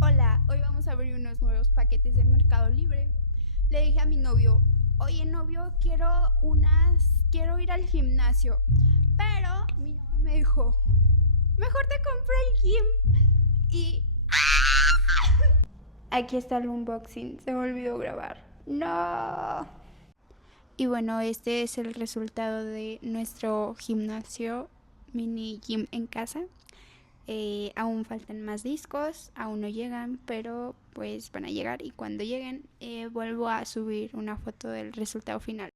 Hola, hoy vamos a abrir unos nuevos paquetes de Mercado Libre. Le dije a mi novio, oye novio, quiero ir al gimnasio. Pero mi novio me dijo, mejor te compro el gym. Y aquí está el unboxing, se me olvidó grabar. No. Y bueno, este es el resultado de nuestro gimnasio mini gym en casa. Aún faltan más discos, aún no llegan, pero pues van a llegar y cuando lleguen vuelvo a subir una foto del resultado final.